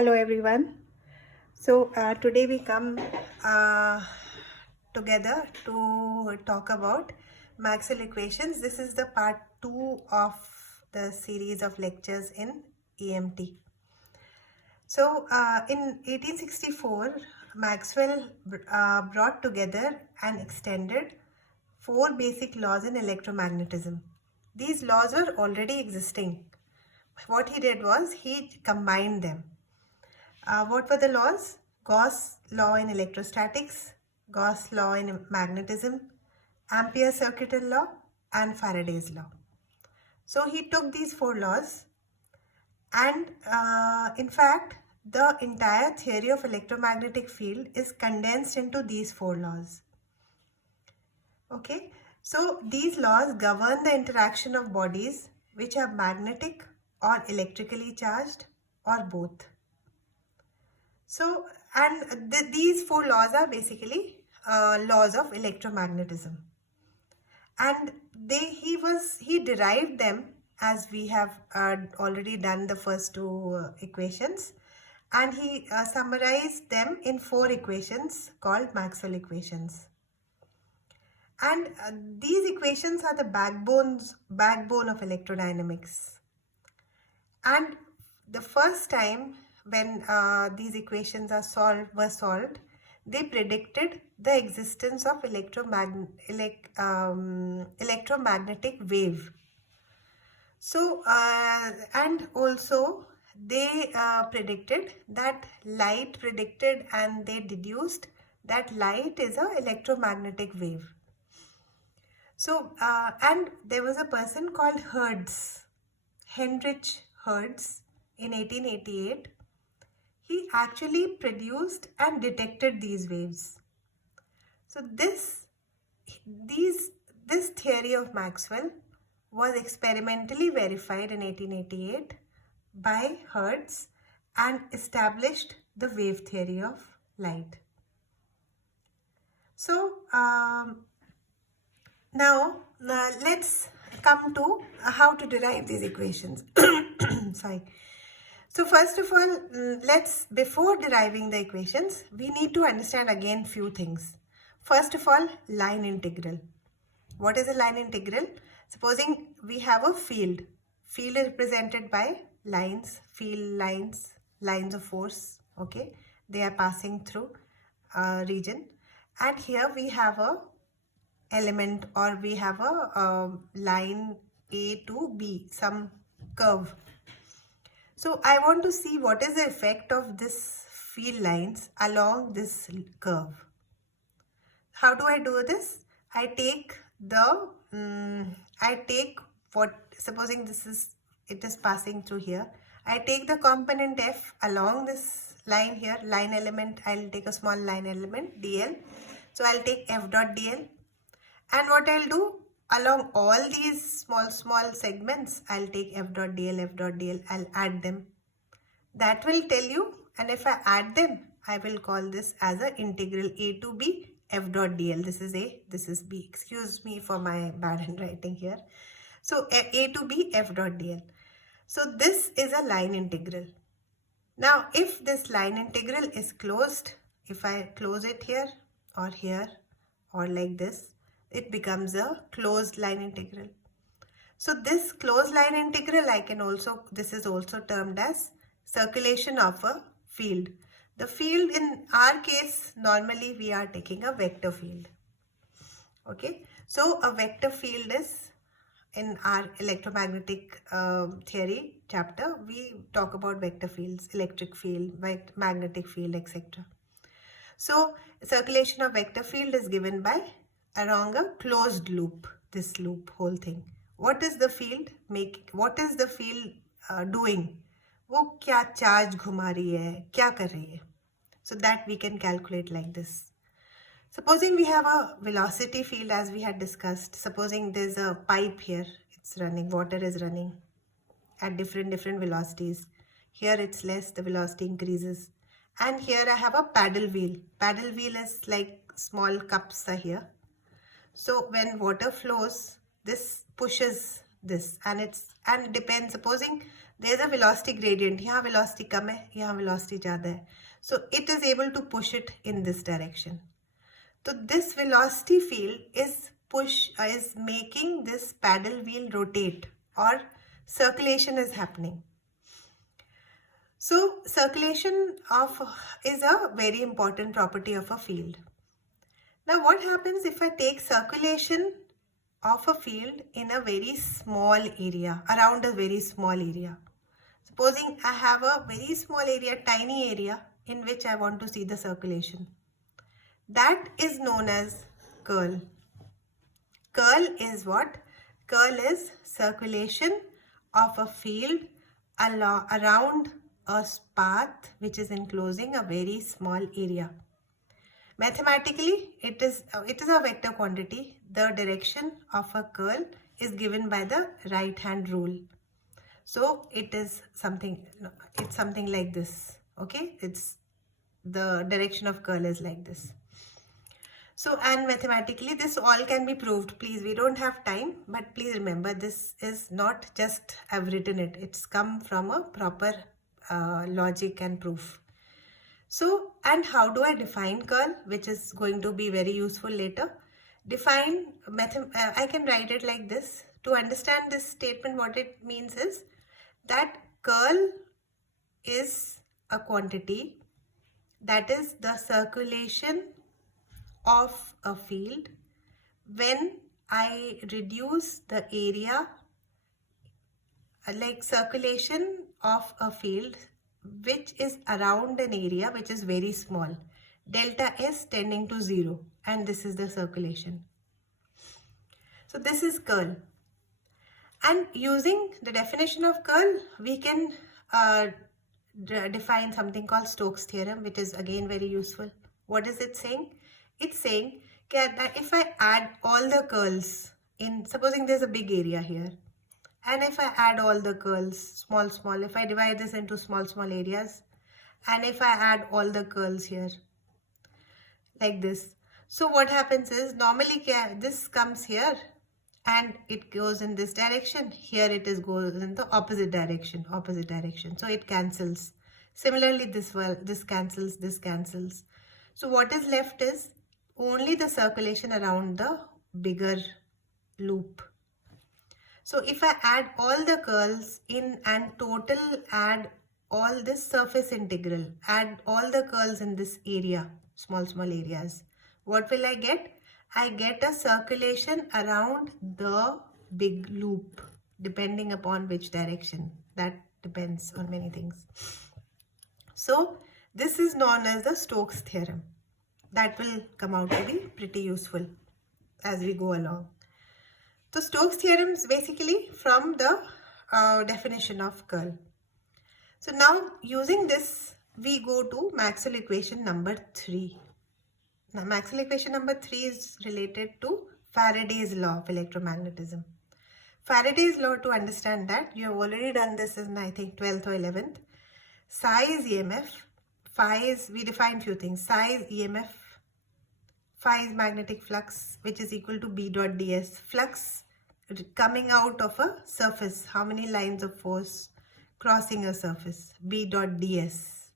Hello everyone. Today we come uh, together to talk about Maxwell equations. This is the part 2 of the series of lectures in EMT. In 1864, Maxwell brought together and extended 4 basic laws in electromagnetism. These laws were already existing. What he did was he combined them. What were the laws? Gauss law in electrostatics, Gauss law in magnetism, Ampere's circuital law, and Faraday's law. So he took these 4 laws, and in fact the entire theory of electromagnetic field is condensed into these 4 laws. Okay, so these laws govern the interaction of bodies which are magnetic or electrically charged or both. So, and these 4 laws are basically laws of electromagnetism, and he derived them, as we have already done the first 2 equations, and he summarized them in 4 equations called Maxwell equations. And these equations are the backbone of electrodynamics. And the first time when these equations were solved, they predicted the existence of electromagnetic wave. So, and also they predicted that and they deduced that light is an electromagnetic wave. So, and there was a person called Heinrich Hertz, in 1888. He actually produced and detected these waves. So this theory of Maxwell was experimentally verified in 1888 by Hertz and established the wave theory of light. So now let's come to how to derive these equations. Sorry. So first of all, before deriving the equations, we need to understand again few things. First of all, line integral. What is a line integral? Supposing we have a field. Field is represented by lines, lines of force. Okay, they are passing through a region, and here we have a element, or we have a line A to B, some curve. So I want to see what is the effect of this field lines along this curve. How do I do this? I take supposing it is passing through here. I take the component F along this line here, line element. I'll take a small line element dl. So I'll take F dot dl, and what I'll do, along all these small segments, I'll take F dot dl, I'll add them. That will tell you, and if I add them, I will call this as an integral A to B F dot dl. This is A, this is B. Excuse me for my bad handwriting here. So A to B F dot dl. So this is a line integral. Now if this line integral is closed, if I close it here or like this, it becomes a closed line integral. So this closed line integral, this is also termed as circulation of a field. The field in our case, normally we are taking a vector field. Okay, so a vector field is, in our electromagnetic theory chapter, we talk about vector fields, electric field, magnetic field, etc. So circulation of vector field is given by along a closed loop, this loop, whole thing. What is the field doing? वो क्या charge घुमा रही है, क्या कर रही है? So that we can calculate like this. Supposing we have a velocity field, as we had discussed. Supposing there's a pipe here, it's running, water is running at different velocities. Here it's less, the velocity increases. And here I have a paddle wheel. Paddle wheel is like small cups are here. So when water flows, this pushes this, and it depends. Supposing there is a velocity gradient. यहाँ velocity कम है, यहाँ velocity ज़्यादा है. So it is able to push it in this direction. So this velocity field is making this paddle wheel rotate, or circulation is happening. So circulation is a very important property of a field. Now what happens if I take circulation of a field in a very small area, around a very small area? Supposing I have a very small area, tiny area, in which I want to see the circulation. That is known as curl. Curl is what? Curl is circulation of a field around a path which is enclosing a very small area. Mathematically, it is a vector quantity. The direction of a curl is given by the right hand rule. So it is something, it's something like this. Okay, it's the direction of curl is like this. So, and mathematically this all can be proved. Please, we don't have time, but please remember, this is not just I've written it. It's come from a proper logic and proof. So, and how do I define curl, which is going to be very useful later? I can write it like this. To understand this statement, what it means is that curl is a quantity, that is the circulation of a field when I reduce the area, like circulation of a field which is around an area which is very small, delta S tending to 0, and this is the circulation. So this is curl. And using the definition of curl, we can define something called Stokes' theorem, which is again very useful. What is it saying? It's saying that if I add all the curls in, supposing there's a big area here, and if I add all the curls, small, if I divide this into small areas, and if I add all the curls here, like this. So what happens is, normally this comes here, and it goes in this direction. Here it goes in the opposite direction. So it cancels. Similarly, this cancels. So what is left is only the circulation around the bigger loop. So if I add all the curls in and total add all this surface integral, add all the curls in this area, small areas, what will I get? I get a circulation around the big loop, depending upon which direction. That depends on many things. So this is known as the Stokes' theorem. That will come out to be pretty useful as we go along. So Stokes' theorem is basically from the definition of curl. So now using this, we go to Maxwell equation number 3. Now Maxwell equation number 3 is related to Faraday's law of electromagnetism. Faraday's law, to understand that, you have already done this in, I think, 12th or 11th. Psi is EMF, phi is, we define few things. Psi is EMF, phi is magnetic flux, which is equal to B dot ds. Flux coming out of a surface. How many lines of force crossing a surface? B dot ds.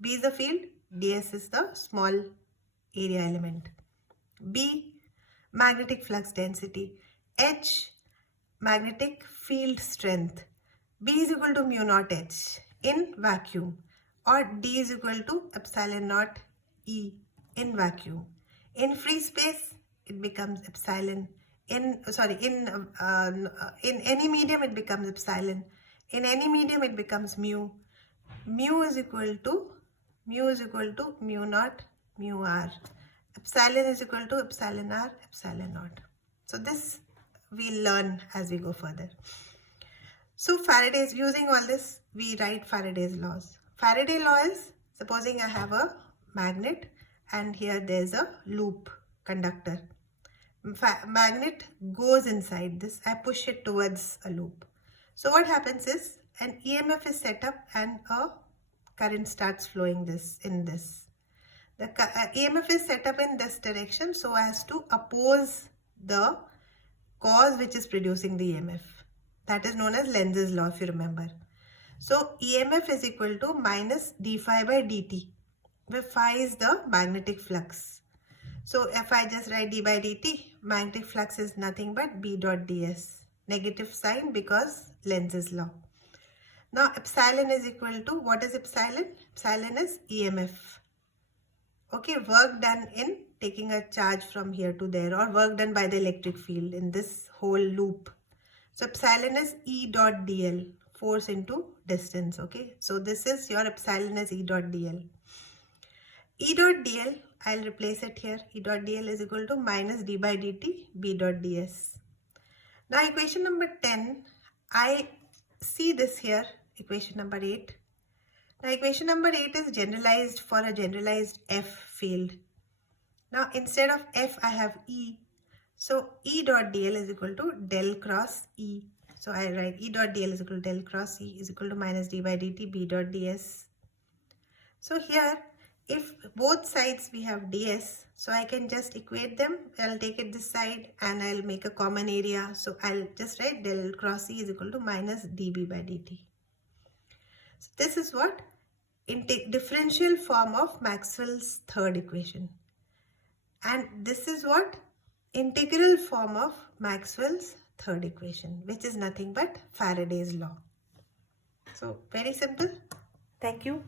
B is the field, ds is the small area element. B, magnetic flux density. H, magnetic field strength. B is equal to mu naught H in vacuum, or D is equal to epsilon naught E in vacuum. In free space, it becomes epsilon. In any medium, it becomes epsilon. In any medium, it becomes mu. Mu is equal to mu naught mu r. Epsilon is equal to epsilon r epsilon naught. So this we'll learn as we go further. So Faraday's, using all this, we write Faraday's laws. Faraday law is, supposing I have a magnet and here there's a loop conductor. Magnet goes inside this, I push it towards a loop. So what happens is an EMF is set up and a current starts flowing in this. The EMF is set up in this direction so as to oppose the cause which is producing the EMF. That is known as Lenz's law, if you remember. So EMF is equal to minus d phi by dt, where phi is the magnetic flux. So if I just write d by dt, magnetic flux is nothing but b dot ds. Negative sign because Lenz's law. Now epsilon is equal to, what is epsilon? Epsilon is EMF. Okay, work done in taking a charge from here to there, or work done by the electric field in this whole loop. So epsilon is E dot dl, force into distance. Okay, so this is your epsilon is E dot dl. E dot dl, I'll replace it here. E dot dl is equal to minus d by dt b dot ds. Now equation number 10, I see this here, equation number 8. Now equation number 8 is generalized for a generalized F field. Now instead of F I have E. So E dot dl is equal to del cross E. So I write E dot dl is equal to del cross E is equal to minus d by dt b dot ds. So here if both sides we have ds, so I can just equate them. I'll take it this side and I'll make a common area. So I'll just write del cross E is equal to minus dB by dt. So this is what differential form of Maxwell's third equation. And this is what integral form of Maxwell's third equation, which is nothing but Faraday's law. So very simple. Thank you.